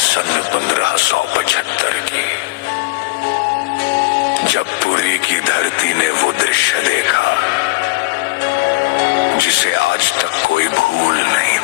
सन 1575 की, जब पुरी की धरती ने वो दृश्य देखा जिसे आज तक कोई भूल नहीं